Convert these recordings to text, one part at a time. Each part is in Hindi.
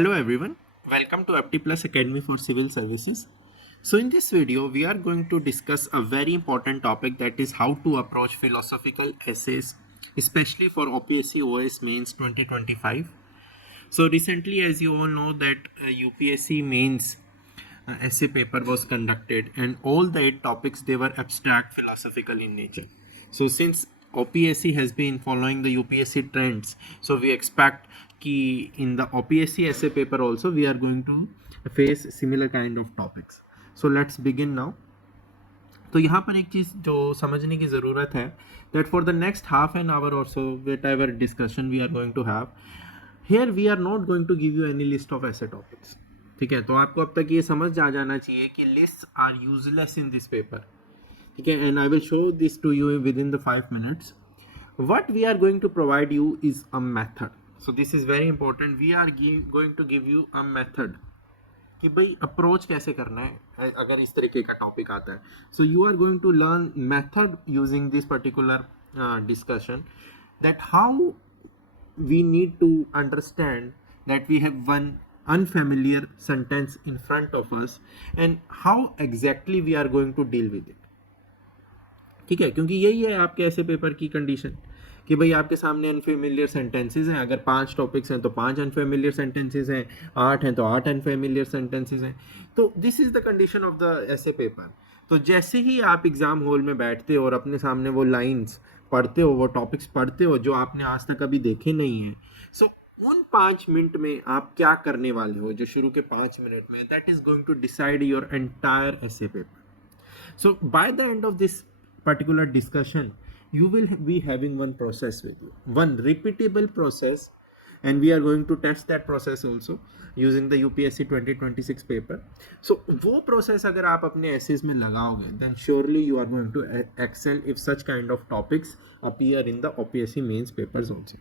Hello everyone, welcome to FT Plus Academy for Civil Services. So in this video, we are going to discuss a very important topic, that is how to approach philosophical essays, especially for OPSC OS Mains 2025. So recently, as you all know, that UPSC Mains essay paper was conducted, and all the 8 topics, they were abstract philosophical in nature. So since OPSC has been following the UPSC trends, so we expect कि in the OPSC essay paper also we are going to face similar kind of topics. So let's begin now. तो यहाँ पर एक चीज़ जो समझने की ज़रूरत है, that for the next half an hour or so, whatever discussion we are going to have, here we are not going to give you any list of essay topics. ठीक है, तो आपको अब तक ये समझ आ जाना चाहिए कि lists are useless in this paper. ठीक है, and I will show this to you within the 5 minutes. What we are going to provide you is a method. So this is very important. We are going to give you a method कि भाई अप्रोच कैसे करना है अगर इस तरीके का टॉपिक आता है. So you are going to learn method using this particular discussion, that how we need to understand that we have one unfamiliar sentence in front of us and how exactly we are going to deal with it. ठीक है, क्योंकि यही है आपके ऐसे पेपर की कंडीशन कि भाई आपके सामने अनफेमिलियर सेंटेंसेस हैं. अगर 5 टॉपिक्स हैं तो 5 अनफेमिलियर सेंटेंसेस हैं, 8 हैं तो 8 अनफेमिलियर सेंटेंसेस हैं. तो this is the condition of the ऐसे पेपर. तो जैसे ही आप एग्ज़ाम हॉल में बैठते हो और अपने सामने वो लाइन्स पढ़ते हो, वो टॉपिक्स पढ़ते हो जो आपने आज तक कभी देखे नहीं हैं, सो उन 5 मिनट में आप क्या करने वाले हो, जो शुरू के 5 मिनट में, that is going to decide your entire ऐसे paper. So by the end of this particular discussion, you will be having one process with you, one repeatable process, and we are going to test that process also using the UPSC 2026 paper. So वो process अगर आप अपने essays में लगाओगे, then surely you are going to excel if such kind of topics appear in the OPSC mains papers also.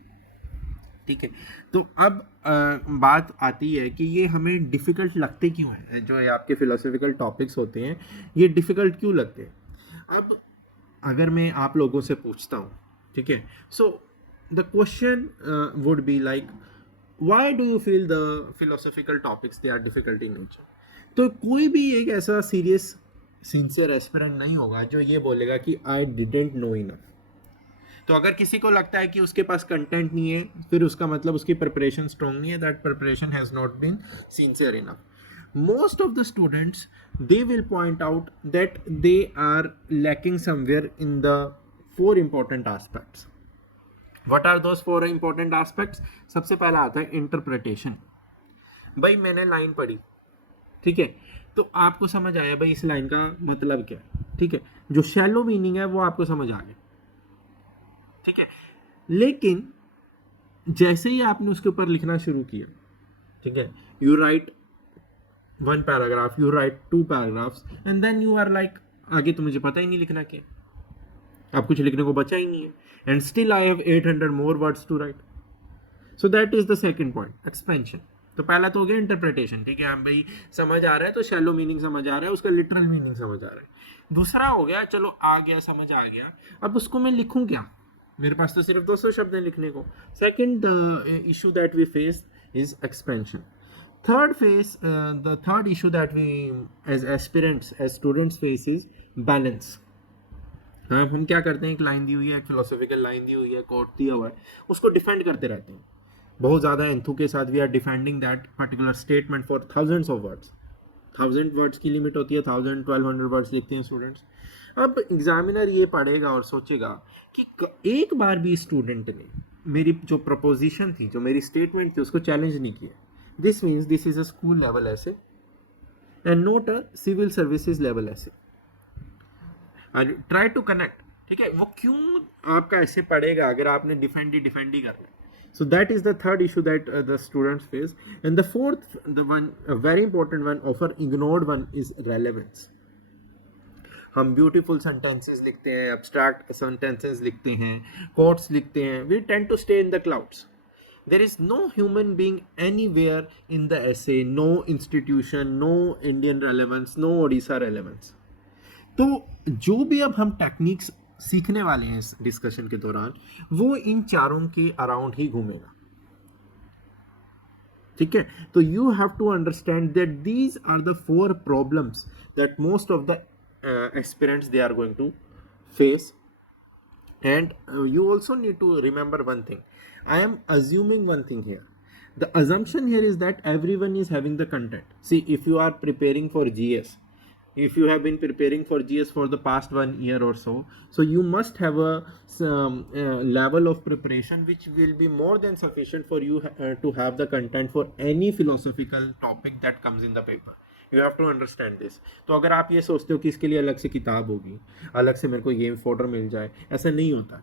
ठीक है, तो अब बात आती है कि ये हमें डिफ़िकल्ट लगते क्यों हैं. जो ये आपके फिलोसफिकल टॉपिक्स होते हैं, ये डिफ़िकल्ट क्यों लगते हैं. अब अगर मैं आप लोगों से पूछता हूँ, ठीक है, so the question would be like, why do you feel the philosophical topics they are difficult in nature. तो कोई भी एक ऐसा सीरियस सिंसियर एस्पिरेंट नहीं होगा जो ये बोलेगा कि आई डिडंट नो इनफ. तो अगर किसी को लगता है कि उसके पास कंटेंट नहीं है, फिर उसका मतलब उसकी प्रिपरेशन स्ट्रॉन्ग नहीं है, that preparation has not been sincere enough. Most of the students, they will point out that they are lacking somewhere in the 4 important aspects. What are those 4 important aspects? सबसे पहला आता है इंटरप्रिटेशन. भाई मैंने लाइन पढ़ी, ठीक है, तो आपको समझ आया भाई इस लाइन का मतलब क्या है, ठीक है, जो शैलो मीनिंग है वो आपको समझ आ गया, ठीक है, लेकिन जैसे ही आपने उसके ऊपर लिखना शुरू किया, ठीक है, you write 1 paragraph, you write 2 paragraphs, and then you are like, आगे तो मुझे पता ही नहीं लिखना क्या, अब कुछ लिखने को बचा ही नहीं है, and still I have 800 more words to write. So that is the second point, expansion. तो पहला तो हो गया इंटरप्रिटेशन, ठीक है, हम भाई समझ आ रहा है तो शैलो मीनिंग समझ आ रहा है, उसका लिटरल मीनिंग समझ आ रहा है. दूसरा हो गया, चलो आ गया, समझ आ गया, अब उसको मैं लिखूं क्या, मेरे पास तो सिर्फ 200 शब्द हैं लिखने को. Second issue that we face is expansion. Third phase, the third issue that we as aspirants, as students face is balance. हाँ, हम क्या करते हैं, एक लाइन दी हुई है, एक फिलोसॉफिकल लाइन दी हुई है, कोट दिया हुआ है, उसको डिफेंड करते रहते हैं बहुत ज़्यादा एंथू के साथ. We are defending that particular statement for thousands of words. 1000 words की लिमिट होती है, 1200 वर्ड्स लिखते हैं स्टूडेंट्स. अब एग्जामिनर ये पढ़ेगा और सोचेगा कि एक बार भी स्टूडेंट ने मेरी जो प्रपोजिशन थी, जो मेरी स्टेटमेंट थी, उसको चैलेंज नहीं किया. This means this is a school level essay and not a civil services level essay. And try to connect, ठीक है, वो क्यों आपका ऐसे पड़ेगा अगर आपने डिफेंड ही करना है. So that is the third issue that the students face. And the fourth, the one, a very important one, often ignored one, is relevance. हम ब्यूटीफुल सेंटेंसेस लिखते हैं, abstract sentences लिखते हैं, quotes लिखते हैं, we tend to stay in the clouds. There is no human being anywhere in the essay, no institution, no Indian relevance, no Odisha relevance. तो जो भी अब हम टेक्निक्स सीखने वाले हैं इस डिस्कशन के दौरान, वो इन चारों के अराउंड ही घूमेगा. ठीक है, तो you have to understand that these are the 4 problems that most of the aspirants they are going to face. And you also need to remember one thing. I am assuming one thing here. The assumption here is that everyone is having the content. See, if you are preparing for GS, if you have been preparing for GS for the past 1 year or so, so you must have a level of preparation which will be more than sufficient for you to have the content for any philosophical topic that comes in the paper. You have to understand this. तो अगर आप ये सोचते हो कि इसके लिए अलग से किताब होगी, अलग से मेरे को ये फोल्डर मिल जाए, ऐसा नहीं होता.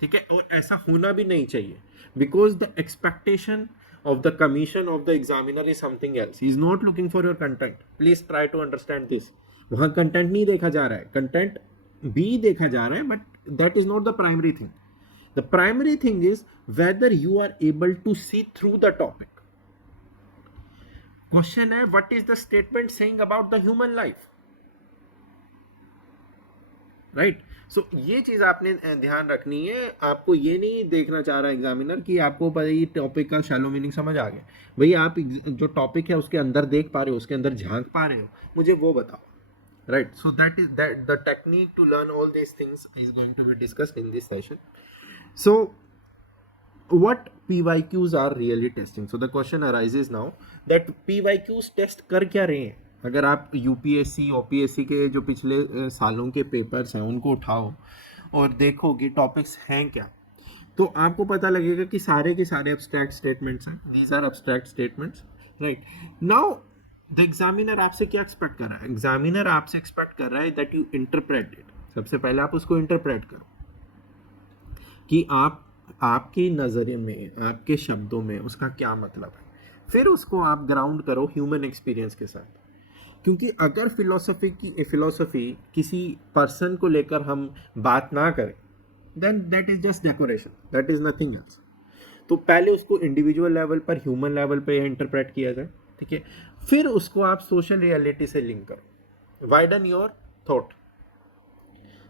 ठीक है, और ऐसा होना भी नहीं चाहिए, because the expectation of the commission of the examiner is something else. He is not looking for your content. Please try to understand this. वहाँ कंटेंट नहीं देखा जा रहा है, कंटेंट भी देखा जा रहा है, but that is not the primary thing. The primary thing is whether you are able to see through the topic. Question है, what is the statement saying about the human life, right. So ये चीज आपने ध्यान रखनी है. आपको ये नहीं देखना चाह रहा एग्जामिनर कि आपको ये टॉपिक का शैलो मीनिंग समझ आ गया. भाई आप जो टॉपिक है उसके अंदर देख पा रहे हो, उसके अंदर झांक पा रहे हो, मुझे वो बताओ, right. So that is that the technique to learn all these things is going to be discussed in this session. So what PYQs are really testing? So the question arises now that PYQs test कर क्या रहे हैं. अगर आप UPSC OPSC के जो पिछले सालों के पेपर्स हैं उनको उठाओ और देखो कि टॉपिक्स हैं क्या, तो आपको पता लगेगा कि सारे के सारे एब्स्ट्रैक्ट स्टेटमेंट्स हैं. These are abstract statements, right. Now the examiner आपसे क्या एक्सपेक्ट कर रहा है? एग्जामिनर आपसे एक्सपेक्ट कर रहा है दैट यू इंटरप्रेट इट. सबसे पहले आप उसको इंटरप्रेट करो कि आपके नज़रिए में, आपके शब्दों में उसका क्या मतलब है. फिर उसको आप ग्राउंड करो ह्यूमन एक्सपीरियंस के साथ. क्योंकि अगर फिलोसफी किसी पर्सन को लेकर हम बात ना करें, then that is just decoration, that is nothing else. तो पहले उसको इंडिविजुअल लेवल पर, ह्यूमन लेवल पर इंटरप्रेट किया जाए, ठीक है. फिर उसको आप सोशल रियलिटी से लिंक करो, widen your thought.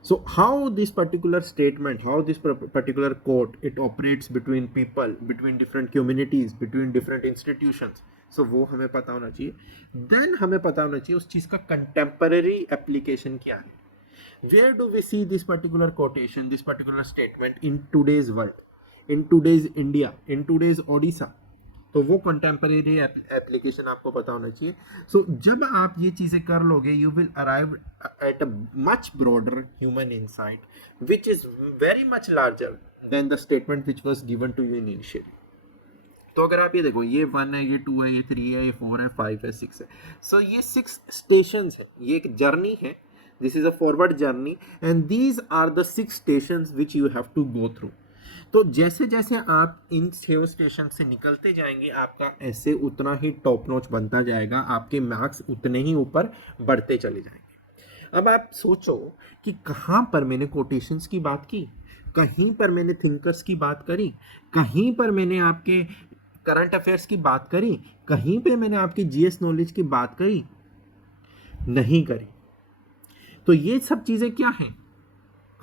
So how this particular statement, how this particular quote, it operates between people, between different communities, between different institutions. So वो हमें पता होना चाहिए. Then हमें पता होना चाहिए उस चीज़ का contemporary application क्या है. Where do we see this particular quotation, this particular statement in today's world, in today's India, in today's Odisha? तो वो कंटेम्परेरी एप्लीकेशन आपको पता होना चाहिए. सो जब आप ये चीज़ें कर लोगे, you will arrive at a much broader human insight which is very much larger than the statement which was given to you initially. तो अगर आप ये देखो, ये 1 है, ये 2 है, ये 3 है, ये 4 है, 5 है, 6 है. सो ये 6 स्टेशंस है, ये एक जर्नी है. This is a forward journey and these are the 6 stations which you have to go through. तो जैसे जैसे आप इन 6 स्टेशन से निकलते जाएंगे, आपका ऐसे उतना ही टॉप नॉच बनता जाएगा, आपके मार्क्स उतने ही ऊपर बढ़ते चले जाएंगे. अब आप सोचो कि कहाँ पर मैंने कोटेशंस की बात की, कहीं पर मैंने थिंकर्स की बात करी, कहीं पर मैंने आपके करंट अफेयर्स की बात करी, कहीं पे मैंने आपकी GS नॉलेज की बात करी? नहीं करी. तो ये सब चीज़ें क्या हैं?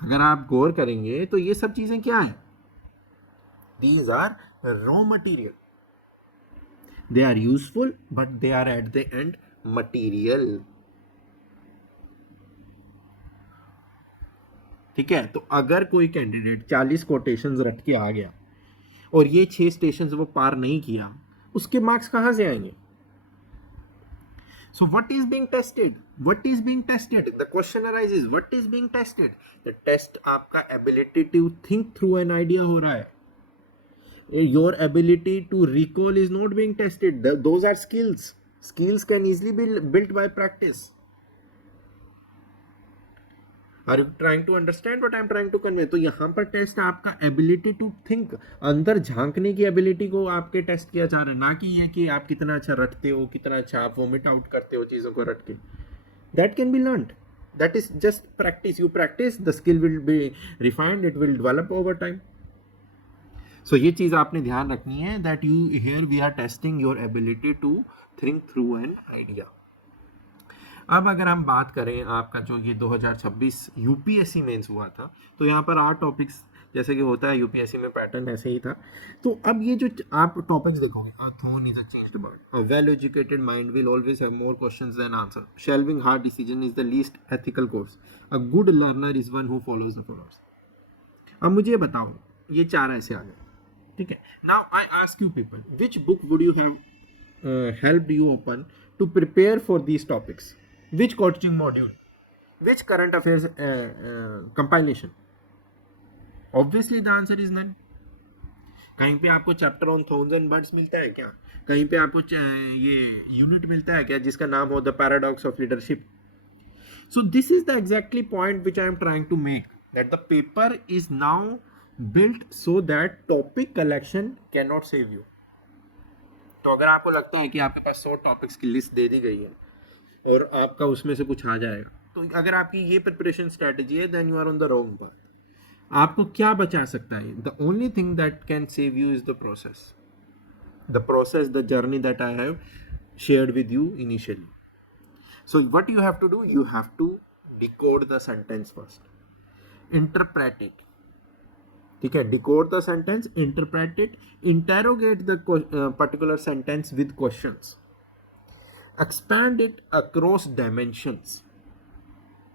अगर आप गौर करेंगे तो ये सब चीज़ें क्या हैं? These are raw material. They are useful, but they are at the end material. ठीक है, तो अगर कोई कैंडिडेट 40 कोटेशंस रट के आ गया और ये 6 स्टेशंस वो पार नहीं किया, उसके मार्क्स कहाँ से आएंगे? So what is being tested? What is being tested? The question arises, what is being tested? The test आपका ability to think through an idea हो रहा है. Your ability to recall is not being tested. Those are skills. Skills can easily be built by practice. Are you trying to understand what I am trying to convey? तो यहाँ पर टेस्ट आपका ability to think, अंदर झांकने की ability को आपके टेस्ट किया जा रहा है, ना कि ये कि आप कितना अच्छा रटते हो, कितना अच्छा आप वॉमिट आउट करते हो चीज़ों को रट के. That can be learned. That is just practice. You practice, the skill will be refined. It will develop over time. सो ये चीज़ आपने ध्यान रखनी है that you here we are testing your ability to think through an idea. अब अगर हम बात करें आपका जो ये 2026 UPSC मेंस हुआ था, तो यहाँ पर 8 टॉपिक्स जैसे कि होता है यूपीएससी में पैटर्न ऐसे ही था। तो अब ये जो आप टॉपिक्स देखोगे, a throne is a changed bird, a well educated mind will always have more questions than answer, shelving hard decision is the least ethical course, a good learner is one who follows the followers. अब मुझे ये बताओ, ये चार ऐसे आ गए, ठीक है। Now I ask you people, which book would you have helped you open to prepare for these topics? Which coaching module? Which current affairs compilation? Obviously the answer is none. कहीं पे आपको chapter on thrones and birds मिलता है क्या? कहीं पे आपको ये यूनिट मिलता है क्या जिसका नाम हो the paradox of leadership? So this is the exactly point which I am trying to make, that the paper is now built so that topic collection cannot save you. तो अगर आपको लगता है कि आपके पास 100 टॉपिक्स की लिस्ट दे दी गई है और आपका उसमें से कुछ आ जाएगा, तो अगर आपकी ये प्रिपरेशन स्ट्रेटजी है, then you are on the wrong path. आपको क्या बचा सकता है? The only thing that can save you is the process, the journey that I have shared with you initially. So what you have to do, you have to decode the sentence first, interpret it, ठीक है, decode the sentence, interpret it, interrogate the particular sentence with questions, expand it across dimensions,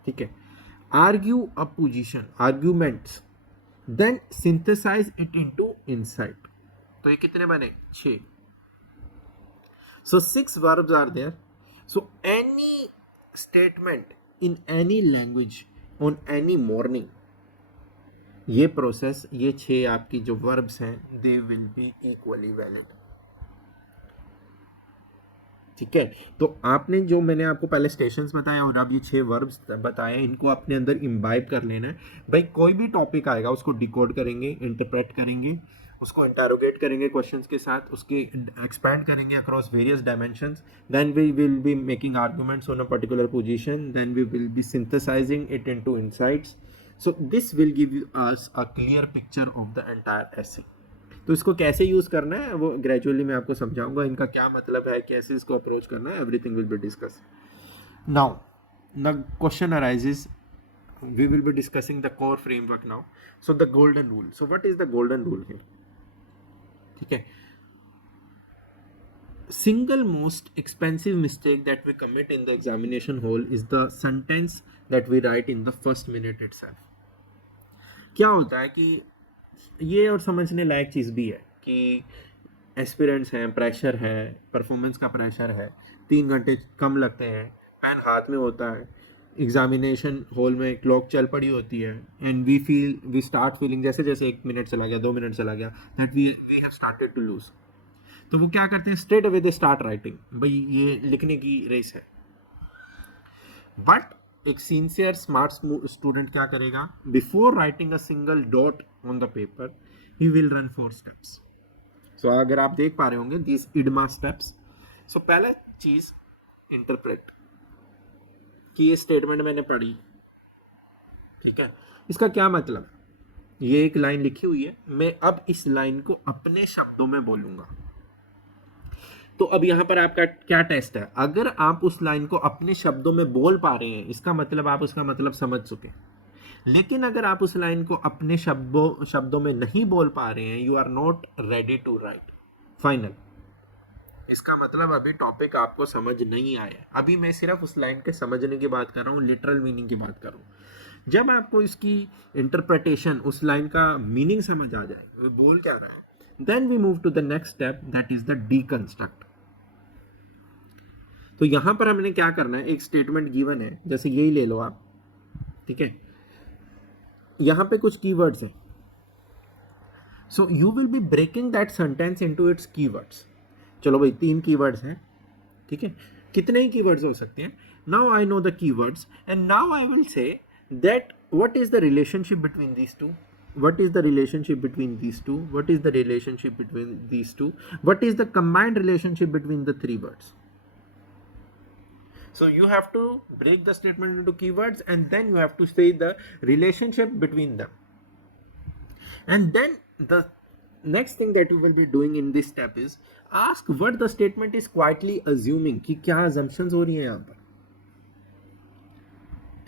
ठीक है, argue a position, arguments, then synthesize it into insight. तो ये कितने बने? 6। So 6 verbs are there. So any statement in any language on any morning, ये प्रोसेस, ये 6 आपकी जो वर्ब्स हैं, they will be equally valid, ठीक है। तो आपने जो मैंने आपको पहले स्टेशंस बताए और अब ये 6 वर्ब्स बताए, इनको अपने अंदर इम्बाइब कर लेना है। भाई कोई भी टॉपिक आएगा उसको डिकोड करेंगे, इंटरप्रेट करेंगे, उसको इंटरोगेट करेंगे क्वेश्चंस के साथ, उसके एक्सपैंड करेंगे across various dimensions, then we will be making arguments on a particular position, then we will be synthesizing it into insights. So this will give you us a clear picture of the entire essay. तो इसको कैसे यूज़ करना है वो ग्रेजुअली मैं आपको समझाऊंगा, इनका क्या मतलब है, कैसे इसको अप्रोच करना है, everything will be discuss. Now the question arises, we will be discussing the core framework now. So the golden rule. So what is the golden rule here? ठीक है, single most expensive mistake that we commit in the examination hall is the sentence that we write in the first minute itself. क्या होता है कि ये और समझने लायक चीज़ भी है कि एस्पिरेंट्स हैं, प्रेशर है, परफॉर्मेंस का प्रेशर है, 3 घंटे कम लगते हैं, पेन हाथ में होता है, एग्जामिनेशन हॉल में क्लॉक चल पड़ी होती है, एंड वी स्टार्ट फीलिंग जैसे जैसे 1 मिनट चला गया, 2 मिनट चला गया, that we have started to lose. तो वो क्या करते हैं, straight away they start writing, भाई ये लिखने की रेस है। बट एक सिंसियर स्मार्ट स्टूडेंट क्या करेगा, before writing a single dot on the paper he will run 4 steps. So अगर आप देख पा रहे होंगे दिस इडमा स्टेप्स। सो पहला चीज इंटरप्रेट, कि ये स्टेटमेंट मैंने पढ़ी, ठीक है, इसका क्या मतलब, ये एक लाइन लिखी हुई है, मैं अब इस लाइन को अपने शब्दों में बोलूंगा। तो अब यहां पर आपका क्या टेस्ट है, अगर आप उस लाइन को अपने शब्दों में बोल पा रहे हैं, इसका मतलब आप उसका मतलब समझ चुके हैं। लेकिन अगर आप उस लाइन को अपने शब्दों में नहीं बोल पा रहे हैं, you are not ready to write final, इसका मतलब अभी टॉपिक आपको समझ नहीं आया। अभी मैं सिर्फ उस लाइन के समझने की बात कर रहा हूँ, लिटरल मीनिंग की बात कर रहा हूँ। जब आपको इसकी इंटरप्रिटेशन, उस लाइन का मीनिंग समझ आ जाए, वो बोल क्या रहा है, then we move to the next step, that is the deconstruct. तो यहां पर हमने क्या करना है, एक स्टेटमेंट गिवन है, जैसे यही ले लो आप, ठीक है, यहां पे कुछ कीवर्ड्स हैं, so you will be breaking that sentence into its keywords. चलो भाई 3 कीवर्ड्स हैं, ठीक है, कितने ही कीवर्ड्स हो सकते हैं। Now I know the keywords and now I will say that what is the relationship between these two, what is the relationship between these two, what is the relationship between these two, what is the combined relationship between the 3 words. So you have to break the statement into keywords and then you have to say the relationship between them. And then the next thing that you will be doing in this step is ask what the statement is quietly assuming, कि क्या assumptions हो रही हैं यहाँ पर,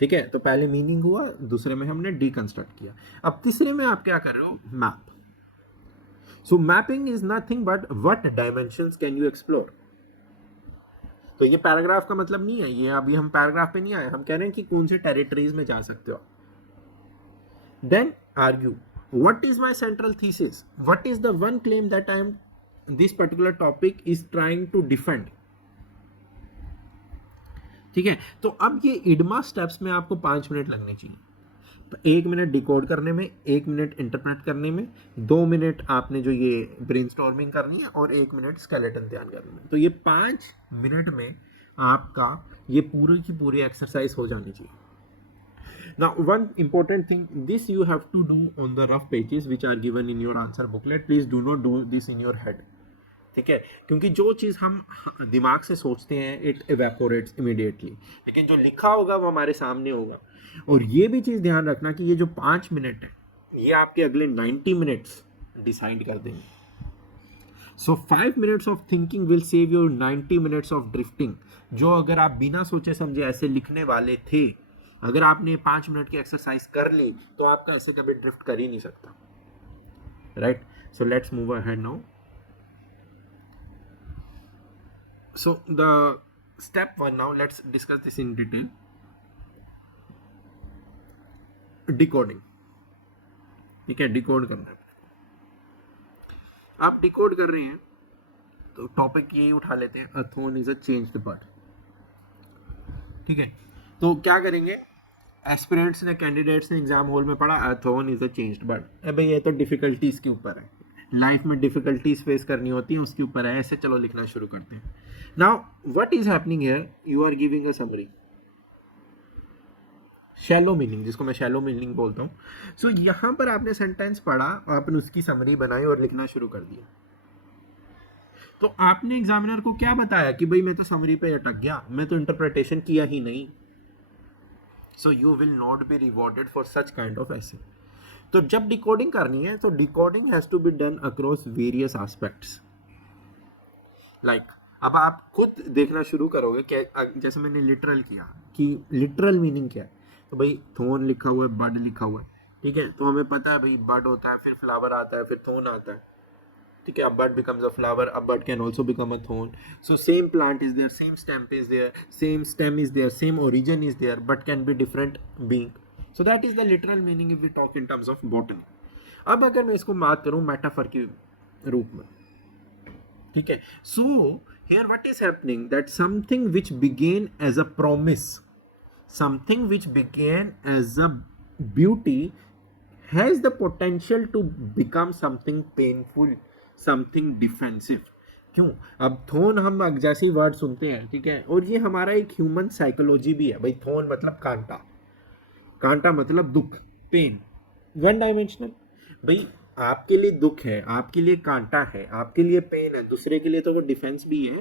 ठीक है, तो पहले मीनिंग हुआ, दूसरे में हमने डीकंस्ट्रक्ट किया, अब तीसरे में आप क्या कर रहे हो, map. So mapping is nothing but what dimensions can you explore. तो ये पैराग्राफ का मतलब नहीं है, ये अभी हम पैराग्राफ पे नहीं आए, हम कह रहे हैं कि कौन से टेरिटरीज में जा सकते हो. Then argue, what is my central thesis, what is the one claim that I am, this particular topic is trying to defend. ठीक है, तो अब ये इडमा स्टेप्स में आपको 5 मिनट लगने चाहिए. तो 1 मिनट डिकोड करने में, 1 मिनट इंटरप्रेट करने में, 2 मिनट आपने जो ये ब्रेनस्टॉर्मिंग करनी है और 1 मिनट स्केलेटन तैयार करने में. तो ये 5 मिनट में आपका ये पूरी की पूरी एक्सरसाइज हो जानी चाहिए. Now, one important thing, this you have to do on the rough pages which are given in your answer booklet. Please do not do this in your head. ठीक है, क्योंकि जो चीज़ हम दिमाग से सोचते हैं इट evaporates immediately, लेकिन जो लिखा होगा वो हमारे सामने होगा. और ये भी चीज़ ध्यान रखना कि ये जो 5 मिनट है ये आपके अगले 90 मिनट्स डिसाइड कर देंगे. सो 5 minutes of thinking will save your 90 minutes of drifting. जो अगर आप बिना सोचे समझे ऐसे लिखने वाले थे, अगर आपने 5 मिनट की एक्सरसाइज कर ली तो आपका ऐसे कभी ड्रिफ्ट कर ही नहीं सकता. Right, so let's move ahead now. So the step 1 now, let's discuss this in detail. Decoding. ठीक है, डिकोड करना है. आप डिकोड कर रहे हैं तो टॉपिक यही उठा लेते हैं, अथोन इज अ चेंज्ड बर्ड. ठीक है, तो क्या करेंगे, एस्पिरेंट्स ने, कैंडिडेट्स ने एग्जाम हॉल में पढ़ा अथोन इज अ चेंज्ड बर्ड. भाई ये तो डिफिकल्टीज के ऊपर है, लाइफ में डिफिकल्टीज फेस करनी होती है उसके ऊपर है. ऐसे चलो लिखना शुरू करते हैं. Now what is happening here, you are giving a summary, shallow meaning, जिसको मैं शैलो मीनिंग बोलता हूँ. सो यहाँ पर आपने सेंटेंस पढ़ा और आपने उसकी समरी बनाई और लिखना शुरू कर दिया. तो आपने एग्जामिनर को क्या बताया कि भाई मैं तो समरी पे अटक गया, मैं तो इंटरप्रिटेशन किया ही नहीं. So you will not be rewarded for such kind of ऐसे. तो जब डिकोडिंग करनी है तो decoding has to be done across various aspects. Like अब आप खुद देखना शुरू करोगे कि जैसे मैंने लिटरल किया कि लिटरल मीनिंग क्या है. तो भाई थोन लिखा हुआ है, बड लिखा हुआ है. ठीक है, तो हमें पता है भाई बड होता है, फिर फ्लावर आता है, फिर थोन आता है. ठीक है, a bud becomes a flower, a bud can also become a thorn. So same plant is there, same stem is there, same stem is there, same origin is there, but can be different being. So that is the literal meaning if we talk in terms of botany. अब अगर मैं इसको बात करूं मेटाफर के रूप में, ठीक है, so here what is happening, that something which began as a promise, something which began as a beauty has the potential to become something painful, something defensive. क्यों, अब थोन हम जैसे ही वर्ड सुनते हैं, ठीक है, और ये हमारा एक ह्यूमन साइकोलॉजी भी है. भाई थोन मतलब कांटा, कांटा मतलब दुख, पेन, वन डायमेंशनल. भाई आपके लिए दुख है, आपके लिए कांटा है, आपके लिए पेन है, दूसरे के लिए तो वो डिफेंस भी है.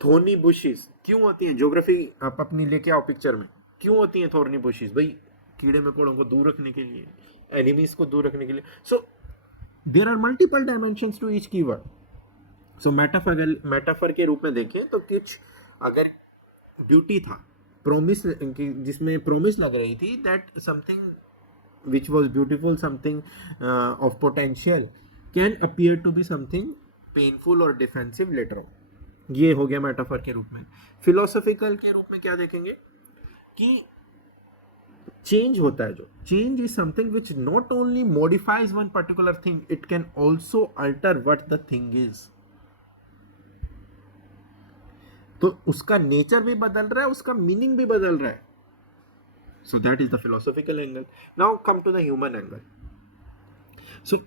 थोर्नी बुशेस क्यों होती हैं, ज्योग्राफी आप अपनी लेके आओ पिक्चर में, क्यों होती हैं थोर्नी बुशेस. भाई कीड़े मकोड़ों को दूर रखने के लिए, एनिमीज को दूर रखने के लिए. सो there are multiple dimensions to each keyword. So metaphor के रूप में देखें तो कुछ अगर ब्यूटी था, प्रोमिस, जिसमें प्रोमिस लग रही थी, that something which was beautiful, something of potential can appear to be something painful और डिफेंसिव लेटर ऑन. ये हो गया मेटाफर के रूप में. फिलोसॉफिकल के रूप में क्या देखेंगे कि चेंज होता है, जो change is something which not only modifies one particular thing, it can also alter what the thing is. तो उसका नेचर भी बदल रहा है, उसका मीनिंग भी बदल रहा है. So that is the philosophical angle. Now come to the human angle. So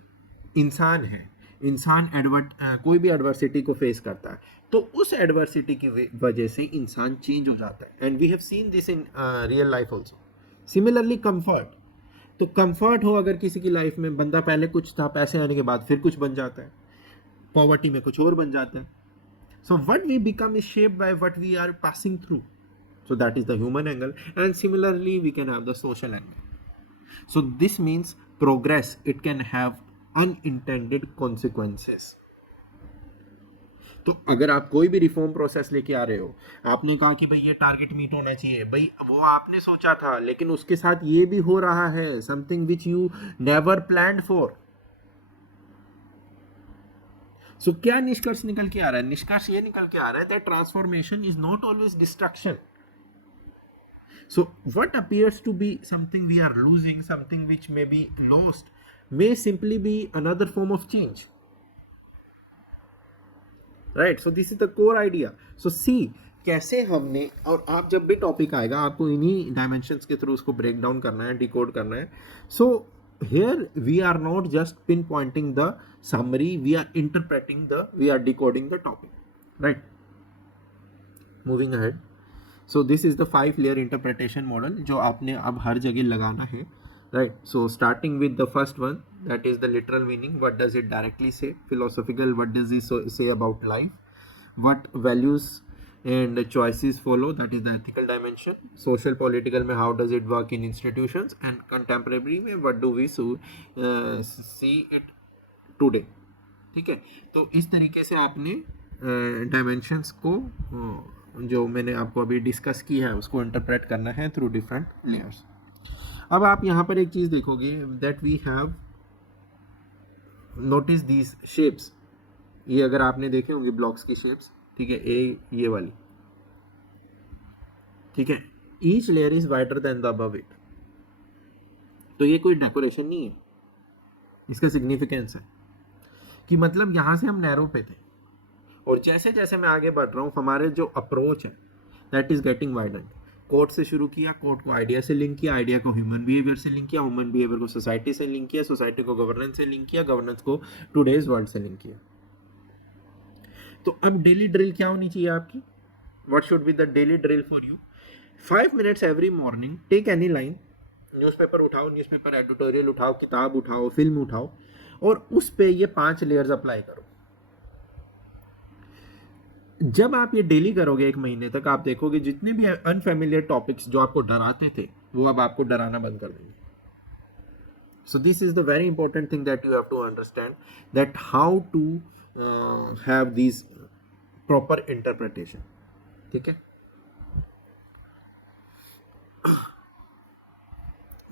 इंसान है, इंसान कोई भी एडवर्सिटी को फेस करता है, तो उस एडवर्सिटी की वजह से इंसान चेंज हो जाता है. And we have seen this in real life also. Similarly comfort, तो कंफर्ट हो अगर किसी की लाइफ में, बंदा पहले कुछ था, पैसे आने के बाद फिर कुछ बन जाता है, पॉवर्टी में कुछ और बन जाता है. So what we become is shaped by what we are passing through. So that is the human angle. And similarly we can have the social angle. So this means progress, it can have unintended consequences. तो अगर आप कोई भी रिफॉर्म प्रोसेस लेके आ रहे हो, आपने कहा कि भाई ये टारगेट मीट होना चाहिए, भाई वो आपने सोचा था, लेकिन उसके साथ ये भी हो रहा है, something which you never planned for. So क्या निष्कर्ष निकल के आ रहा है? निष्कर्ष ये निकल के आ रहा है that transformation is not always destruction. So what appears to be something we are losing, something which may be lost, may simply be another form of change. Right? So this is the core idea. So see कैसे हमने, और आप जब भी टॉपिक आएगा आपको इन्हीं डायमेंशंस के थ्रू उसको ब्रेक डाउन करना है, डिकोड करना है. सो here we are not just pinpointing the summary, we are interpreting we are decoding the topic. Right? Moving ahead. So this is the 5-layer interpretation model जो आपने अब हर जगह लगाना है. Right? So starting with the first one, that is the literal meaning. What does it directly say? Philosophical, what does it say about life? What values and choices follow? That is the ethical dimension. Social, political में how does it work in institutions? And contemporary में what do we see it today? ठीक है. तो इस तरीके से आपने डायमेंशंस को जो मैंने आपको अभी डिस्कस की है उसको इंटरप्रेट करना है थ्रू डिफरेंट लेयर्स. अब आप यहाँ पर एक चीज़ देखोगे that we have notice these shapes. ये अगर आपने देखे होंगे ब्लॉक्स की शेप्स, ठीक है, ये वाली, ठीक है. Each layer is wider than the above it. तो ये कोई डेकोरेशन नहीं है, इसका सिग्निफिकेंस है कि मतलब यहाँ से हम नैरो पे थे और जैसे जैसे मैं आगे बढ़ रहा हूँ हमारे जो अप्रोच है that is getting widen. Code से शुरू किया, कोड को आइडिया से लिंक किया, आइडिया को ह्यूमन बिहेवियर से लिंक किया, ह्यूमन बिहेवियर को सोसाइटी से लिंक किया, सोसाइटी को गवर्नेंस से लिंक किया, गवर्नेंस को टुडेज वर्ल्ड से लिंक किया. तो अब डेली ड्रिल क्या होनी चाहिए आपकी? What should be the daily drill for you? 5 minutes every morning, take any line, newspaper उठाओ, न्यूज़पेपर एडिटोरियल उठाओ, किताब उठाओ, फिल्म उठाओ और उस पे ये 5 लेयर्स अप्लाई करो. जब आप ये डेली करोगे 1 महीने तक, आप देखोगे जितने भी अनफेमिलियर टॉपिक्स जो आपको डराते थे वो अब आपको डराना बंद कर देंगे. So this is the very important thing that you have to understand that how to have this proper interpretation. ठीक है.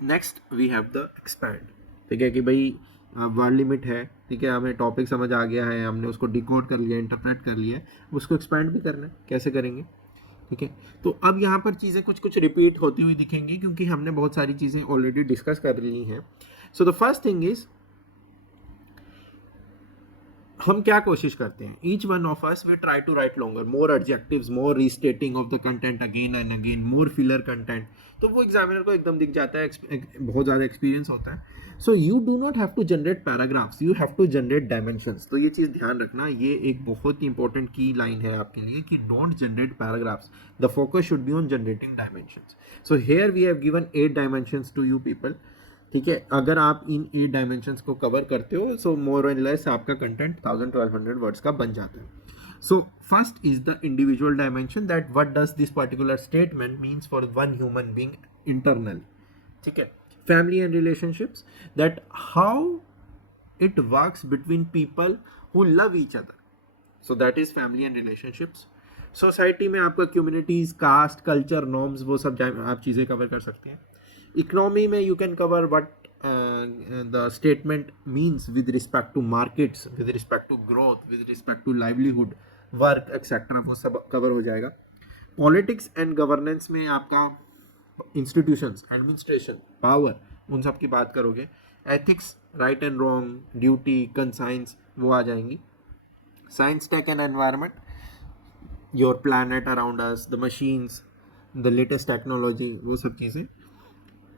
Next we have the expand. ठीक है कि भाई वर्ड लिमिट है, ठीक है, हमें टॉपिक समझ आ गया है, हमने उसको डिकोड कर लिया, इंटरप्रेट कर लिया, उसको एक्सपैंड भी करना है. कैसे करेंगे? ठीक है. तो अब यहाँ पर चीज़ें कुछ कुछ रिपीट होती हुई दिखेंगी क्योंकि हमने बहुत सारी चीज़ें ऑलरेडी डिस्कस कर ली हैं. So the first thing is हम क्या कोशिश करते हैं, each one of us we try to write longer, more adjectives, more restating of the content again and again, more filler content. तो वो एग्जामिनर को एकदम दिख जाता है, बहुत ज़्यादा एक्सपीरियंस होता है. So you do not have to generate paragraphs, you have to generate dimensions. तो ये चीज़ ध्यान रखना, ये एक बहुत ही इंपॉर्टेंट की लाइन है आपके लिए कि don't generate paragraphs, the focus should be on generating dimensions. So here we have given 8 dimensions to you people. ठीक है. अगर आप इन 8 डायमेंशंस को कवर करते हो सो मोर एंड लेस आपका कंटेंट 1000-1200 वर्ड्स का बन जाता है. So first is the individual dimension, that what does this particular statement means for one human being internal. ठीक है. Family and relationships, that how it works between people who love each other. So that is family and relationships. Society में आपका कम्युनिटीज, कास्ट, कल्चर, नॉर्म्स, वो सब आप चीज़ें कवर कर सकते हैं. इकोनॉमी में you can cover what the statement means with respect to markets, with respect to growth, with respect to livelihood, work etcetera, वो सब कवर हो जाएगा. पॉलिटिक्स एंड गवर्नेंस में आपका इंस्टीट्यूशंस, एडमिनिस्ट्रेशन, पावर, उन सब की बात करोगे. Ethics, right and wrong, duty, conscience, वो आ जाएंगी. Science, tech and environment, your planet around us, the machines, the latest technology, वो सब चीज़ें.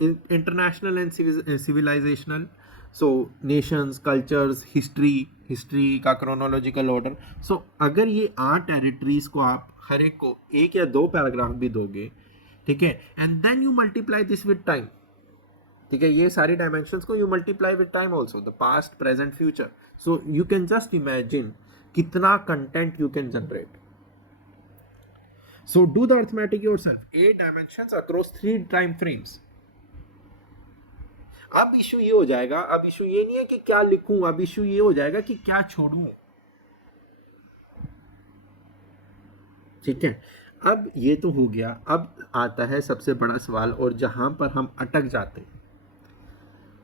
International and civilizational, so nations, cultures, history का क्रोनोलॉजिकल ऑर्डर. सो अगर ये 8 टेरिटरीज को आप हर एक को 1 या 2 पैराग्राफ भी दोगे, ठीक है, and then you multiply this with time. ठीक है. ये सारी डायमेंशंस को you multiply with time also, the past, present, future. So you can just imagine कितना content you can generate. So do the arithmetic yourself, 8 dimensions across 3 time frames. अब इशू ये हो जाएगा, अब इशू ये नहीं है कि क्या लिखूं, अब इशू ये हो जाएगा कि क्या छोड़ूं. ठीक है, अब ये तो हो गया। अब आता है सबसे बड़ा सवाल, और जहां पर हम अटक जाते हैं।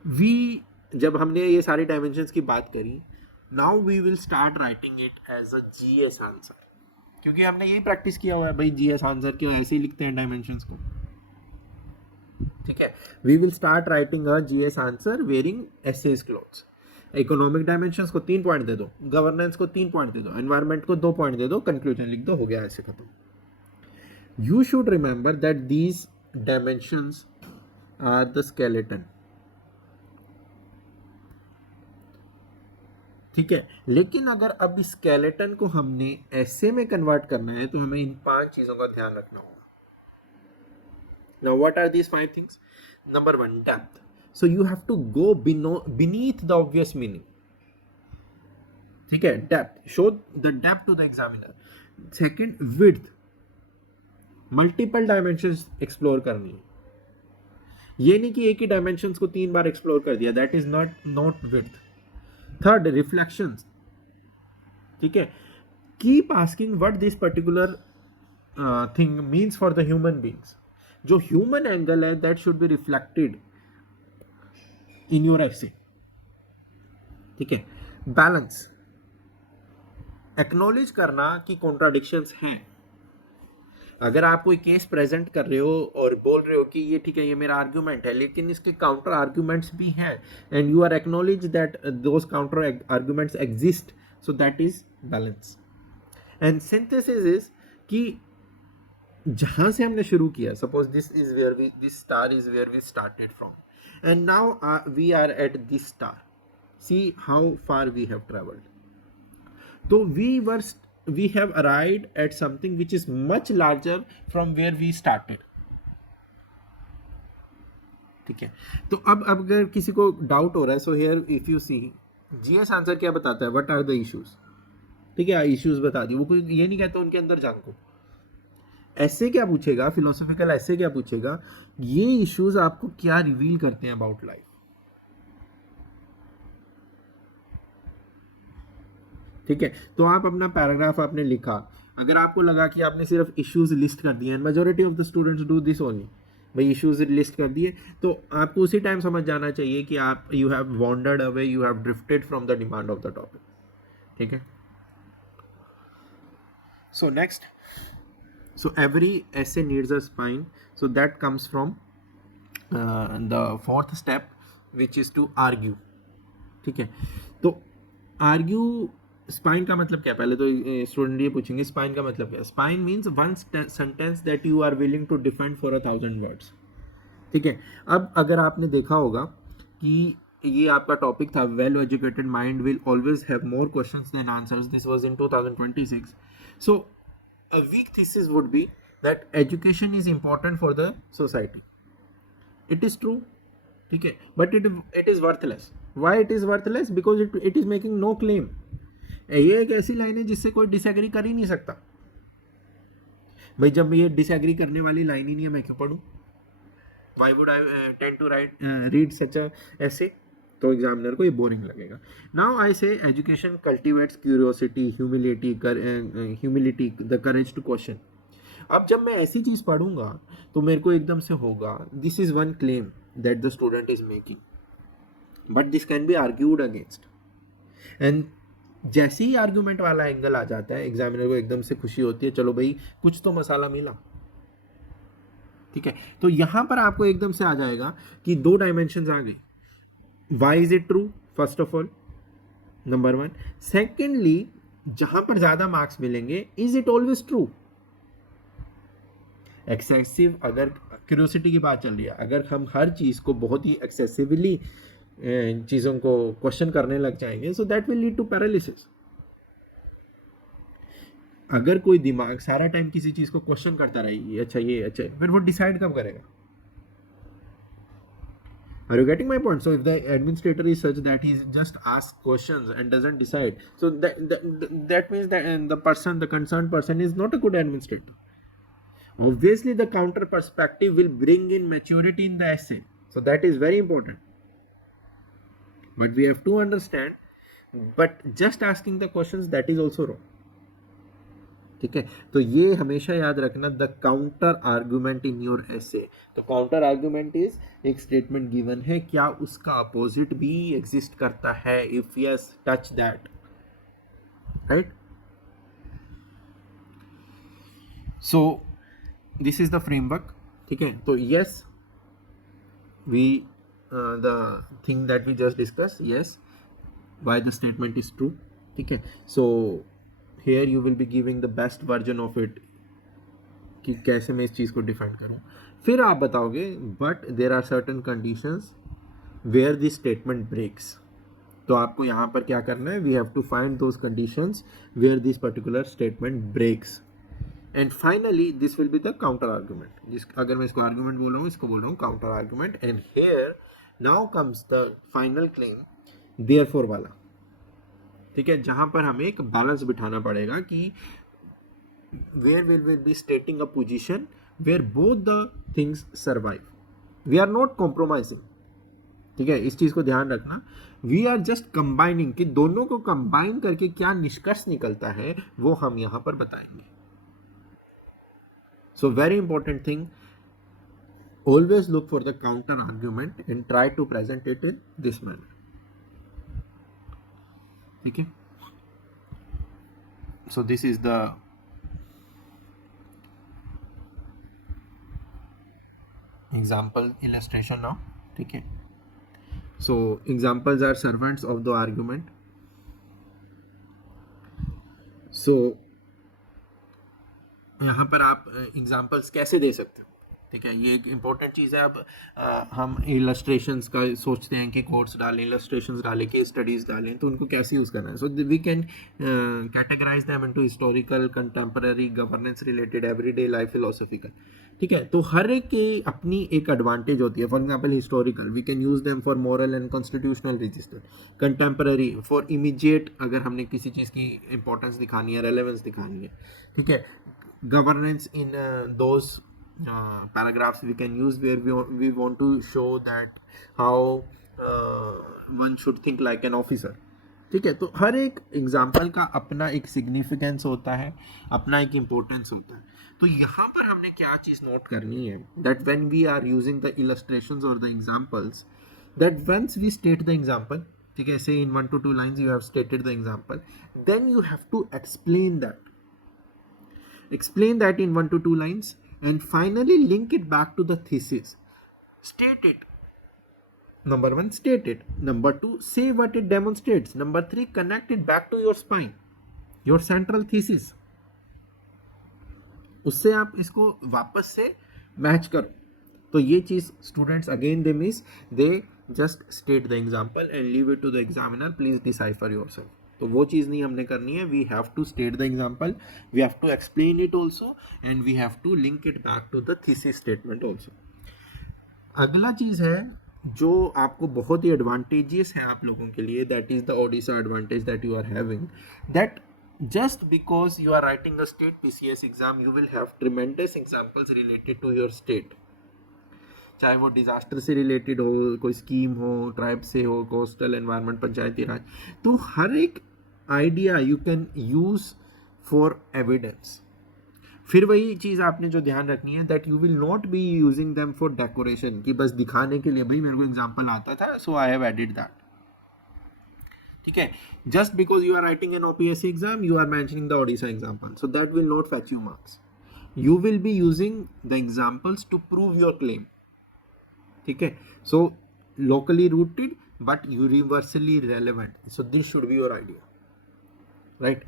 वी जब हमने ये सारी डायमेंशंस की बात करी, now we will start writing it as a GS answer, क्योंकि हमने यही प्रैक्टिस किया हुआ है भाई, जीएस आंसर क्यों ऐसे ही लिखते हैं डायमेंशंस को। ठीक है, we will start writing a GS answer wearing essay's clothes. Economic dimensions को 3 पॉइंट दे दो, गवर्नेंस को 3 पॉइंट दे दो, एनवायरमेंट को 2 पॉइंट दे दो, कंक्लूजन लिख दो, हो गया, ऐसे खत्म। You should remember that these dimensions are the skeleton. ठीक है, लेकिन अगर अब इस स्केलेटन को हमने ऐसे में कन्वर्ट करना है तो हमें इन 5 चीजों का ध्यान रखना होगा। Now what are these 5 things? Number 1, depth. So you have to go beneath the obvious meaning. ठीक है, depth, show the depth to the examiner. Second, width, multiple dimensions explore करनी है। ये नहीं कि एक ही डायमेंशंस को 3 बार एक्सप्लोर कर दिया, that is not width. Third, reflections. ठीक है, keep asking what this particular thing means for the human beings. जो ह्यूमन एंगल है that should be reflected in your एसे। ठीक है, बैलेंस, एक्नॉलेज करना कि कॉन्ट्राडिक्शंस हैं। अगर आप कोई केस प्रेजेंट कर रहे हो और बोल रहे हो कि ये ठीक है, ये मेरा आर्ग्यूमेंट है, लेकिन इसके काउंटर आर्ग्यूमेंट्स भी हैं, and you are acknowledge that those counter arguments exist, so that is balance. And synthesis is कि जहां से हमने शुरू किया, suppose this star is where we started from, and now we are at this star, see how far we have travelled. तो we have arrived at something which is much larger from where we started. ठीक है, तो अब अगर किसी को डाउट हो रहा है, so here if you see, GS answer क्या बताता है, व्हाट आर द इश्यूज। ठीक है, इश्यूज बता दी, वो कोई ये नहीं कहता उनके अंदर झांको। ऐसे क्या पूछेगा, फिलोसॉफिकल ऐसे क्या पूछेगा, ये इश्यूज आपको क्या रिवील करते हैं अबाउट लाइफ। ठीक है, तो आप अपना पैराग्राफ आपने लिखा, अगर आपको लगा कि आपने सिर्फ इश्यूज लिस्ट कर दिए, and majority of the students do this only, भाई इश्यूज लिस्ट कर दिए, तो आपको उसी टाइम समझ जाना चाहिए कि आप you have wandered away, you have drifted from the demand of the topic. ठीक है, so next, so every essay needs a spine, so that comes from the fourth step, which is to argue. ठीक है, तो आर्ग्यू, स्पाइन का मतलब क्या, पहले तो स्टूडेंट ये पूछेंगे स्पाइन का मतलब क्या। Spine means one sentence that you are willing to defend for 1000 words. ठीक है, अब अगर आपने देखा होगा कि ये आपका टॉपिक था, well educated mind will always have more questions than answers, this was in 2026। So a weak thesis would be that education is important for the society. It is true, ठीक है, but it is worthless. Why it is worthless? Because it is making no claim. ये एक ऐसी लाइन है जिससे कोई डिसएग्री कर ही नहीं सकता। भाई जब ये डिसएग्री करने वाली लाइन ही नहीं है, मैं क्यों पढ़ूं? Why would I tend to read such a essay? तो एग्जामिनर को ये बोरिंग लगेगा। Now I say education cultivates curiosity, humility, the courage to question. अब जब मैं ऐसी चीज पढ़ूंगा तो मेरे को एकदम से होगा, this is one claim that the student is making, but this can be argued against. And जैसे ही आर्ग्यूमेंट वाला एंगल आ जाता है, एग्जामिनर को एकदम से खुशी होती है, चलो भाई कुछ तो मसाला मिला। ठीक है, तो यहां पर आपको एकदम से आ जाएगा कि 2 डायमेंशंस आ गई। Why is it true, first of all, number 1। Secondly, जहां पर ज्यादा मार्क्स मिलेंगे, is it always true? Excessive, अगर क्यूरियोसिटी की बात चल रही है, अगर हम हर चीज को बहुत ही एक्सेसिवली चीज़ों को क्वेश्चन करने लग जाएंगे, so that will lead to paralysis. अगर कोई दिमाग सारा टाइम किसी चीज को क्वेश्चन करता रहे, अच्छा ये अच्छा, फिर वो डिसाइड कब करेगा? Are you getting my point? So if the administrator is such that he just asks questions and doesn't decide, so that means that the concerned person is not a good administrator. Obviously the counter perspective will bring in maturity in the essay, so that is very important. But we have to understand, but just asking the questions, that is also wrong. ठीक है, तो ये हमेशा याद रखना, the counter argument in your essay. तो काउंटर आर्गुमेंट इज एक स्टेटमेंट गिवन है, क्या उसका अपोजिट भी एग्जिस्ट करता है, if yes touch that, right. So this is the framework, ठीक है। तो yes we the thing that we just discuss, yes why the statement is true, ठीक है। so here you will be giving the best version of it कि कैसे मैं इस चीज़ को डिफाइन करूँ। फिर आप बताओगे but there are certain conditions where this statement breaks. तो आपको यहाँ पर क्या करना है, we have to find those conditions where this particular statement breaks, and finally this will be the counter argument. जिस अगर मैं इसको आर्गूमेंट बोल रहा हूँ, इसको बोल रहा हूँ counter argument. And here now comes the final claim therefore वाला, ठीक है, जहां पर हमें एक बैलेंस बिठाना पड़ेगा कि where will be stating a position where both the things survive, we are not compromising, ठीक है, इस चीज को ध्यान रखना। वी आर जस्ट कंबाइनिंग, कि दोनों को कंबाइन करके क्या निष्कर्ष निकलता है वो हम यहां पर बताएंगे। So very important thing, always look for the counter argument and try to present it in this manner, ठीक है। so this is the example illustration now, ठीक है। so examples are servants of the argument। so यहाँ पर आप एग्जाम्पल्स कैसे दे सकते हो, ठीक है, ये एक इम्पोर्टेंट चीज़ है। अब हम इलस्ट्रेशंस का सोचते हैं कि कोर्स डालें, इलस्ट्रेशंस डालें, केस स्टडीज़ डालें, तो उनको कैसे यूज़ करना है। So we can categorise them into historical, contemporary, governance related, everyday life, philosophical, ठीक है। तो हर एक की अपनी एक एडवांटेज होती है। For example historical, we can use them for moral and constitutional register. Contemporary for immediate, अगर हमने किसी चीज़ की इंपॉर्टेंस दिखानी है, रेलेवेंस दिखानी है, ठीक है। governance in those paragraphs we can use where we want to show that how one should think like an officer, ठीक है। तो हर एक एग्जाम्पल का अपना एक सिग्निफिकेंस होता है, अपना एक इम्पोर्टेंस होता है। तो यहाँ पर हमने क्या चीज़ नोट करनी है, that when we are using the illustrations और the examples, that once we state the example, ठीक है, से इन 1 to 2 lines you have stated the example, then you have to explain that in 1 to 2 lines, and finally link it back to the thesis. State it. Number 1, state it. Number 2, say what it demonstrates. Number 3, connect it back to your spine, your central thesis. उससे आप इसको वापस से मैच करो। तो ये चीज़ students again they miss, they just state the example and leave it to the examiner, please decipher yourself. तो वो चीज़ नहीं हमने करनी है। We have to state the example, we have to explain it also, and we have to link it back to the thesis statement also. अगला चीज़ है जो आपको बहुत ही एडवांटेजियस है आप लोगों के लिए, that is the Odisha advantage that you are having, that just because you are writing a state PCS exam, you will have tremendous examples related to your state, चाहे वो डिजास्टर से रिलेटेड हो, कोई स्कीम हो, ट्राइब से हो, कोस्टल एनवायरनमेंट, पंचायती राज, तो हर एक idea you can use for evidence. फिर वही चीज़ आपने जो ध्यान रखनी है, that you will not be using them for decoration, कि बस दिखाने के लिए भाई मेरे को एग्जाम्पल आता था so I have added that, ठीक है। Just because you are writing an OPSC exam, you are mentioning the Odisha example, so that will not fetch you marks. You will be using the examples to prove your claim, ठीक है। So locally rooted but universally relevant, so this should be your idea, right.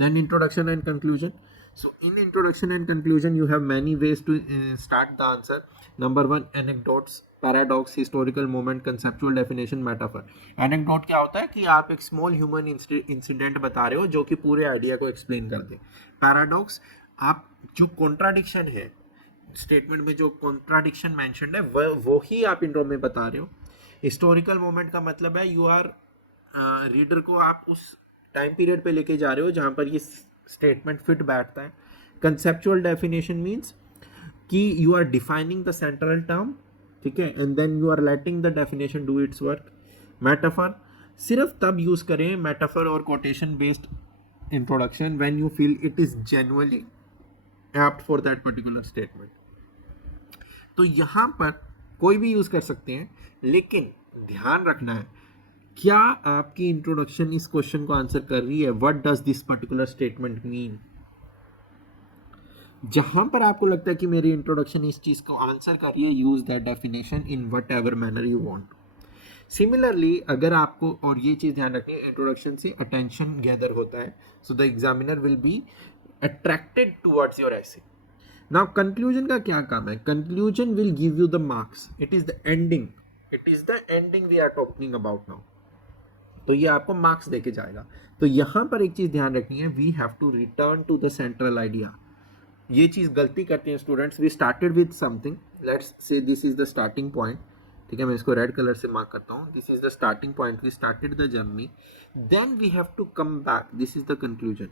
Then introduction and conclusion. So in introduction and conclusion you have many ways to start the answer. Number 1, anecdotes, paradox, historical moment, conceptual definition, metaphor. Anecdote क्या होता है कि आप एक small human incident बता रहे हो जो कि पूरे आइडिया को एक्सप्लेन कर दे। पैराडॉक्स, आप जो कॉन्ट्राडिक्शन है स्टेटमेंट में, जो कॉन्ट्राडिक्शन मेंशन्ड है वो ही आप इंट्रो में बता रहे हो। हिस्टोरिकल मोमेंट का मतलब है यू आर रीडर को आप उस टाइम पीरियड पे लेके जा रहे हो जहाँ पर ये स्टेटमेंट फिट बैठता है। कंसेप्चुअल डेफिनेशन मीन्स कि you are defining the central term, ठीक है, and then you are letting the definition do its work. Metaphor सिर्फ तब यूज़ करें, मेटाफर और quotation based introduction when you feel it is genuinely apt for that particular statement. तो यहाँ पर कोई भी यूज कर सकते हैं, लेकिन ध्यान रखना है क्या आपकी इंट्रोडक्शन इस क्वेश्चन को आंसर कर रही है, what does this particular statement mean. जहां पर आपको लगता है कि मेरी इंट्रोडक्शन इस चीज को आंसर कर रही है, use that definition in what ever manner you want. Similarly अगर आपको, और ये चीज ध्यान रखिए, इंट्रोडक्शन से अटेंशन गैदर होता है, so the examiner will be attracted towards your essay. Now conclusion का क्या काम है? Conclusion will give you the marks. It is the ending, it is the ending we are talking about now. तो ये आपको मार्क्स देके जाएगा. तो यहां पर एक चीज ध्यान रखनी है, we have to return to the central idea. ये चीज गलती करते हैं students. We started with something, let's say this is the starting point. ठीक है, मैं इसको रेड कलर से मार्क करता हूँ. This is the starting point, we started the journey, then we have to come back. This is the conclusion.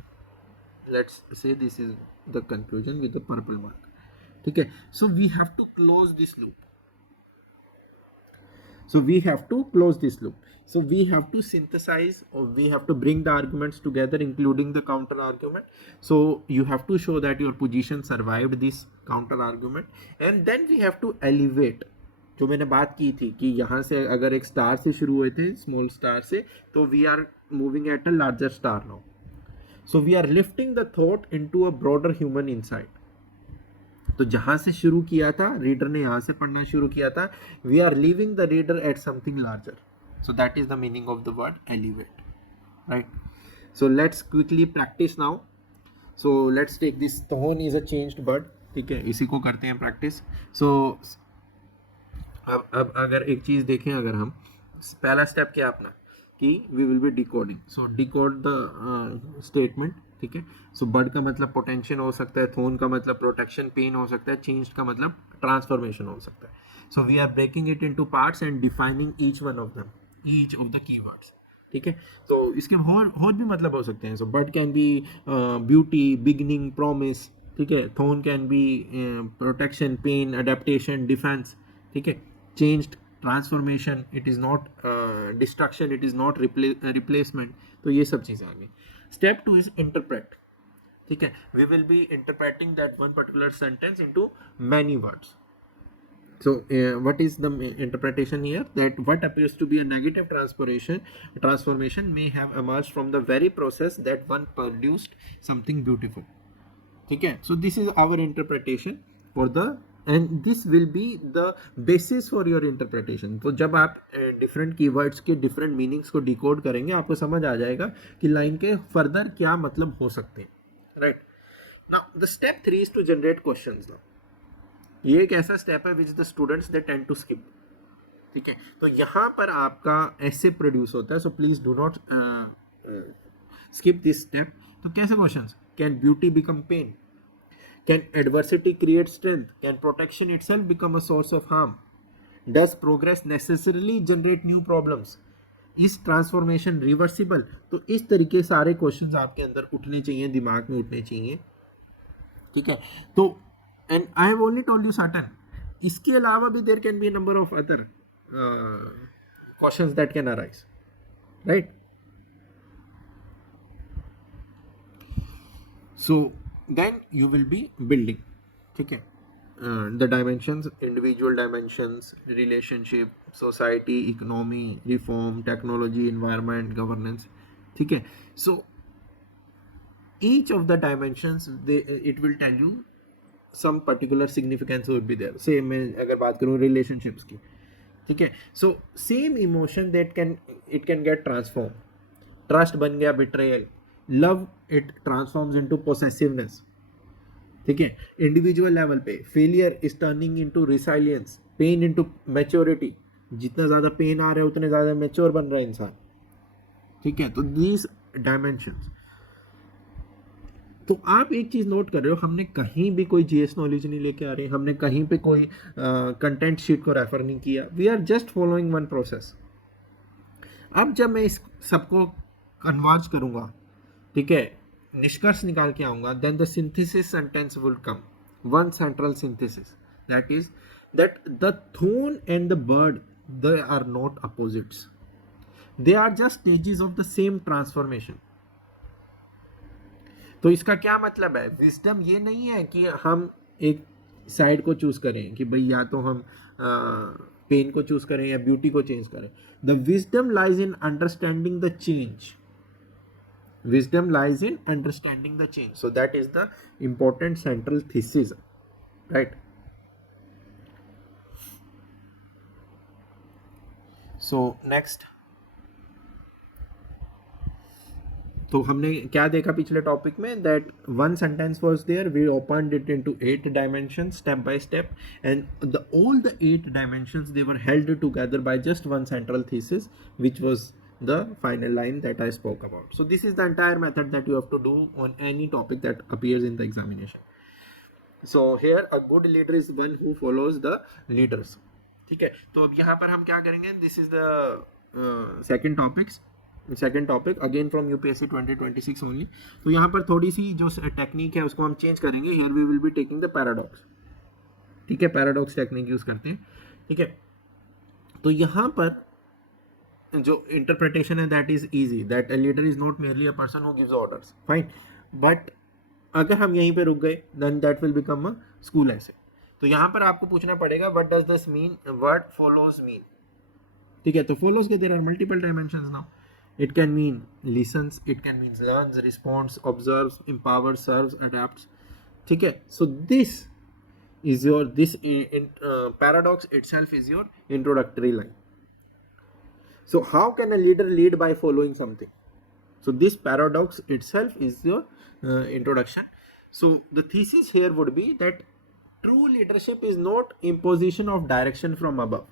Let's say this is the conclusion with the purple mark. ठीक है, so we have to close this loop. So we have to close this loop. So we have to synthesize, or we have to bring the arguments together, including the counter argument. So you have to show that your position survived this counter argument, and then we have to elevate. जो मैंने बात की थी कि यहाँ से अगर एक स्टार से शुरू हुए थे, स्मॉल स्टार से, तो we are moving at a larger star now. So we are lifting the thought into a broader human insight. तो जहां से शुरू किया था, रीडर ने यहां से पढ़ना शुरू किया था, we are leaving the reader at something larger. So that is the meaning of the word elevate, right. So let's quickly practise now. So let's take this. Tone is a changed bird. ठीक है, इसी को करते हैं प्रैक्टिस. सो अब अगर एक चीज देखें, अगर हम पहला स्टेप क्या अपना कि we will be decoding. So decode the statement. ठीक है, सो बर्ड का मतलब पोटेंशियल हो सकता है, थोन का मतलब प्रोटेक्शन, पेन हो सकता है, चेंज का मतलब ट्रांसफॉर्मेशन हो सकता है. So we are breaking it into parts and defining each one of them, each of the keywords. ठीक है, तो इसके और भी मतलब हो सकते हैं. So bird can be beauty, beginning, promise. ठीक है, thorn can be protection, pain, adaptation, defence. ठीक है, changed, transformation, it is not destruction, it is not replacement. तो ये सब चीज़ें आ गई. Step 2 is interpret. ठीक है, we will be interpreting that one particular sentence into many words. So what is the interpretation here? That what appears to be a negative transformation may have emerged from the very process that one produced something beautiful. ठीक है, so this is our interpretation for the, and this will be the basis for your interpretation. तो जब आप different keywords के different meanings को decode करेंगे, आपको समझ आ जाएगा कि लाइन के फर्दर क्या मतलब हो सकते हैं, right? Now the step 3 is to generate questions. now ये एक ऐसा स्टेप है which the students they tend to skip. ठीक है, तो यहाँ पर आपका ऐसे प्रोड्यूस होता है. so please do not skip this step. तो कैसे questions? Can beauty become pain? Can adversity create strength? Can protection itself become a source of harm? Does progress necessarily generate new problems? Is transformation reversible? तो इस तरीके सारे क्वेश्चंस आपके अंदर उठने चाहिए, दिमाग में उठने चाहिए. ठीक है, तो and I have only told you certain. इसके अलावा भी there can be number of other questions that can arise, right. So then you will be building. ठीक है, the dimensions, individual dimensions, relationship, society, economy, reform, technology, environment, governance. ठीक है, so each of the dimensions it will tell you some particular significance will be there. say मैं अगर बात करूँ relationships की, ठीक है, so same emotion that it can get transformed. trust बन गया betrayal, love it transforms into possessiveness. ठीक है, इंडिविजुअल लेवल पे failure is turning into resilience, pain into maturity. जितना ज़्यादा पेन आ रहा है उतने ज़्यादा मैच्योर बन रहा है इंसान. ठीक है, तो दीज डायमेंशंस. तो आप एक चीज़ नोट कर रहे हो, हमने कहीं भी कोई जीएस नॉलेज नहीं लेके आ रहे, हमने कहीं पे कोई कंटेंट शीट को रेफर नहीं किया. We are just following one process. अब जब मैं इस सबको कन्वर्ज करूँगा, ठीक है, निष्कर्ष निकाल के आऊंगा, then the synthesis sentence will come. One central synthesis, that is that the thorn and the bird they are not opposites, they are just stages of the same transformation. तो इसका क्या मतलब है, विजडम ये नहीं है कि हम एक साइड को चूज करें कि भाई या तो हम पेन को चूज करें या ब्यूटी को चेंज करें. The wisdom lies in understanding the change. Wisdom lies in understanding the change. So that is the important central thesis, right? So next, तो हमने क्या देखा पिछले टॉपिक में, that one sentence was there, we opened it into 8 dimensions step by step, and the all the 8 dimensions they were held together by just one central thesis, which was the final line that I spoke about. So this is the entire method that you have to do on any topic that appears in the examination. So here a good leader is one who follows the leaders. ठीक है, तो अब यहाँ पर हम क्या करेंगे, this is the second topic again from UPSC 2026 only. तो यहाँ पर थोड़ी सी जो टेक्निक है उसको हम चेंज करेंगे. Here we will be taking the paradox. ठीक है, पैराडॉक्स टेक्निक यूज करते हैं. ठीक है, तो यहाँ पर जो इंटरप्रिटेशन है that is easy, that a leader is not merely a person who gives orders, fine. But अगर हम यहीं पे रुक गए then that will become a school essay. तो यहाँ पर आपको पूछना पड़ेगा what does this mean, word follows mean. ठीक है, तो फॉलोज के there are multiple dimensions now. It can mean listens, it can mean learns, responds, observes, empowers, serves, adapts. ठीक है, so this is your paradox itself is your introductory line. So how can a leader lead by following something? So this paradox itself is your introduction. So the thesis here would be that true leadership is not imposition of direction from above.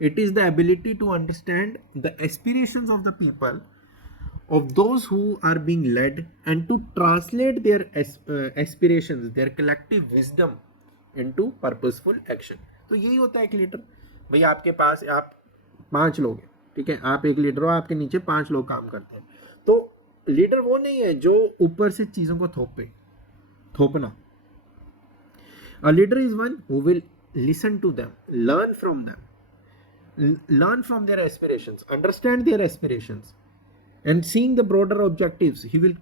It is the ability to understand the aspirations of the people, of those who are being led, and to translate their aspirations, their collective wisdom into purposeful action. तो यही होता है एक लीडर. भाई आपके पास आप 5 लोग हैं, ठीक है, आप एक लीडर हो, आपके नीचे 5 लोग काम करते हैं. तो लीडर वो नहीं है जो ऊपर से चीजों को थोपना. A leader is one who will listen to them, learn from them, learn from their aspirations, understand their aspirations, and seeing the broader objectives, he will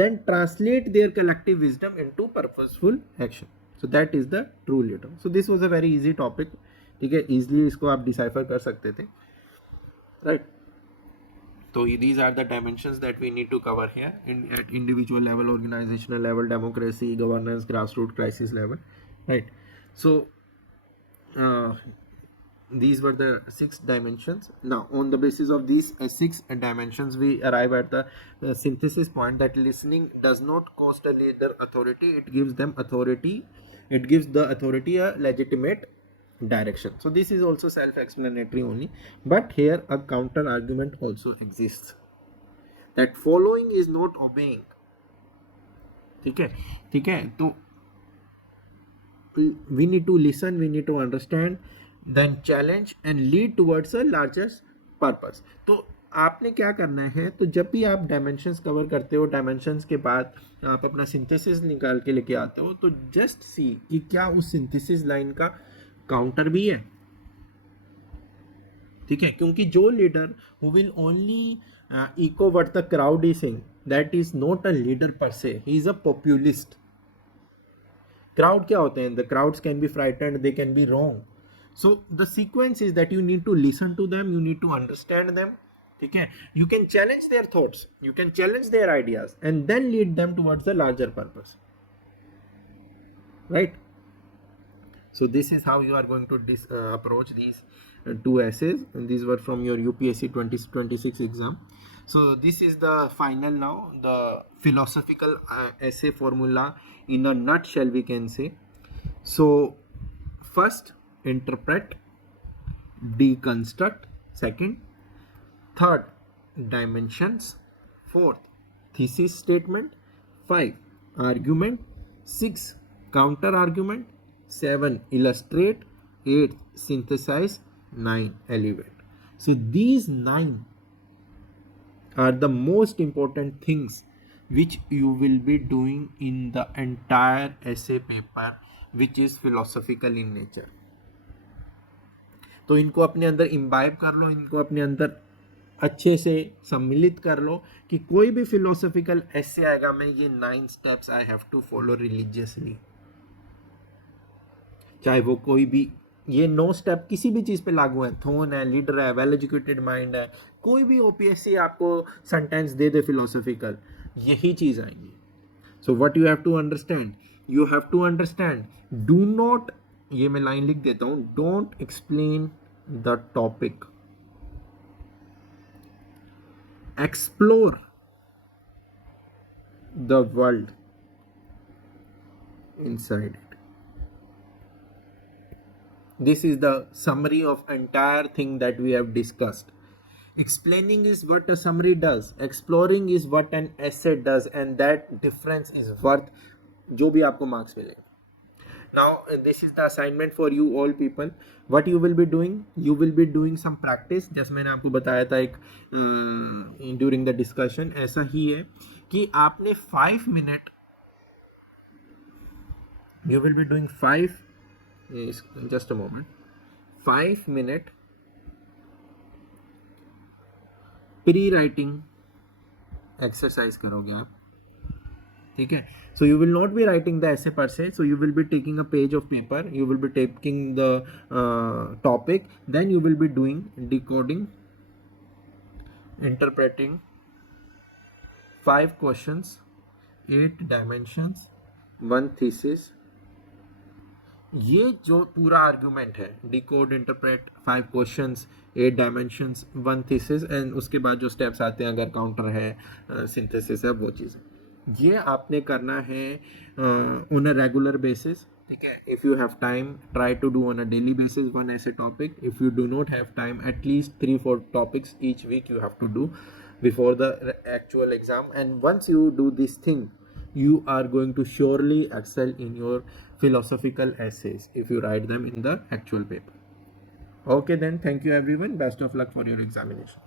then translate their collective wisdom into purposeful action. So that is the true leader. So this was a very easy topic. ठीक है, easily इसको आप decipher कर सकते थे, right? So these are the dimensions that we need to cover here at individual level, organizational level, democracy, governance, grassroots, crisis level, right? So these were the 6 dimensions. Now on the basis of these 6 dimensions we arrive at the synthesis point that listening does not cost a leader authority, it gives them authority, it gives the authority a legitimate direction. So this is also self-explanatory only, but here a counter argument also exists, that following is not obeying. ठीक है, तो we need to listen, we need to understand, then challenge and lead towards a larger purpose. तो आपने क्या करना है, तो जब भी आप डायमेंशंस कवर करते हो, डायमेंशंस के बाद आप अपना सिंथेसिस निकाल के लेके आते हो, तो जस्ट सी कि क्या उस सिंथेसिस लाइन का काउंटर भी है. ठीक है, क्योंकि जो leader who will only echo what the crowd is saying, that is not a leader per se, he is a populist. Crowd क्या होते हैं, the crowds can be frightened, they can be wrong. So the sequence is that you need to listen to them, you need to understand them. ठीक है, you can challenge their thoughts, you can challenge their ideas, and then lead them towards the larger purpose, right? So this is how you are going to approach these 2 essays, and these were from your UPSC 2026 exam. So this is the final now, the philosophical essay formula in a nutshell we can say. So first, interpret, deconstruct. Second, third, dimensions. Fourth, thesis statement. 5, argument. 6, counter argument. 7, illustrate. 8, synthesize. 9, elevate. So these 9 are the most important things which you will be doing in the entire essay paper, which is philosophical in nature. तो इनको अपने अंदर इम्बाइब कर लो, इनको अपने अंदर अच्छे से सम्मिलित कर लो कि कोई भी फिलोसॉफिकल ऐसे आएगा, मैं ये 9 steps I have to follow religiously, चाहे वो कोई भी ये 9 स्टेप किसी भी चीज़ पे लागू है, थोन है, लीडर है, वेल एजुकेटेड माइंड है, कोई भी ओपीएससी आपको सेंटेंस दे दे फिलोसॉफिकल, यही चीज़ आएंगी. So what you have to understand, you have to understand, do not, ये मैं लाइन लिख देता हूँ, don't explain the topic, explore the world inside it. This is the summary of entire thing that we have discussed. Explaining is what a summary does, exploring is what an essay does, and that difference is worth जो भी आपको मार्क्स मिलेगा. Now this is the assignment for you all people. What you will be doing, you will be doing some practice. जैसे मैंने आपको बताया था एक during the discussion, ऐसा ही है कि आपने 5 minute, you will be doing 5, just a moment, 5 minute pre writing exercise करोगे आप, ठीक है. So you will not be writing the essay per se, so you will be taking a page of paper, you will be taking the topic, then you will be doing decoding, interpreting 5 questions, 8 dimensions, 1 thesis. ये जो पूरा आर्ग्यूमेंट है, decode, interpret, 5 questions, 8 dimensions, 1 thesis, and उसके बाद जो स्टेप्स आते हैं, अगर काउंटर है, सिंथेसिस है, वो चीज़ें, ये आपने करना है ऑन अ रेगुलर बेसिस, ठीक है. If you have time, try to do on a daily basis 1 essay topic. If you do not have time, at least 3-4 topics each week you have to do before the actual exam, and once you do this thing, you are going to surely excel in your philosophical essays if you write them in the actual paper. Okay, then, thank you everyone, best of luck for your examination.